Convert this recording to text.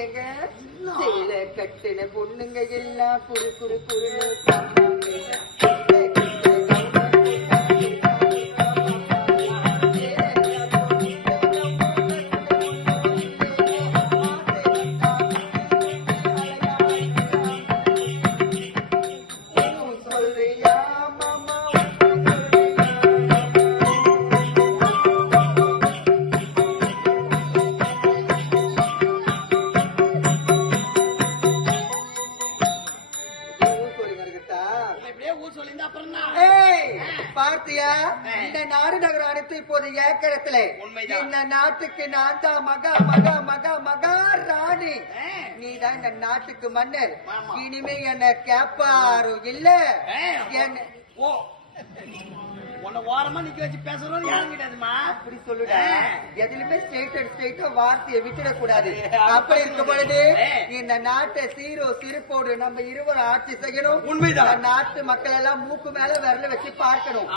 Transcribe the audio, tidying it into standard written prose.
ஏங்க சேலை கட்டின பொண்ணுங்க எல்லாம் குறு குறு குறுன்னு சொல்றியா மாமா பார்த்தியா இந்த நாடு நகரம் அனைத்து இப்போது ஏக்கரத்திலே இந்த நாட்டுக்கு நான் தான் மகா மகா மகா மகா ராணி நீதான் இந்த நாட்டுக்கு மன்னர் இனிமே என்ன கேப்பாரு இல்ல உன்னை ஓரமா நிக்க வச்சு பேசணும் யாரும் கிடையாதுமா. அப்படி சொல்லுடா. எதுலுமே ஸ்ட்ரெயிட்டா வார்த்தையை விட்டுடக்கூடாது. அப்படி இருக்கும் பொழுது இந்த நாட்டை சீரோ சிரிப்போடு நம்ம இருவரும் ஆட்சி செய்யணும். உண்மைதான். நாட்டு மக்கள் எல்லாம் மூக்கு மேல விரல வச்சு பார்க்கணும்.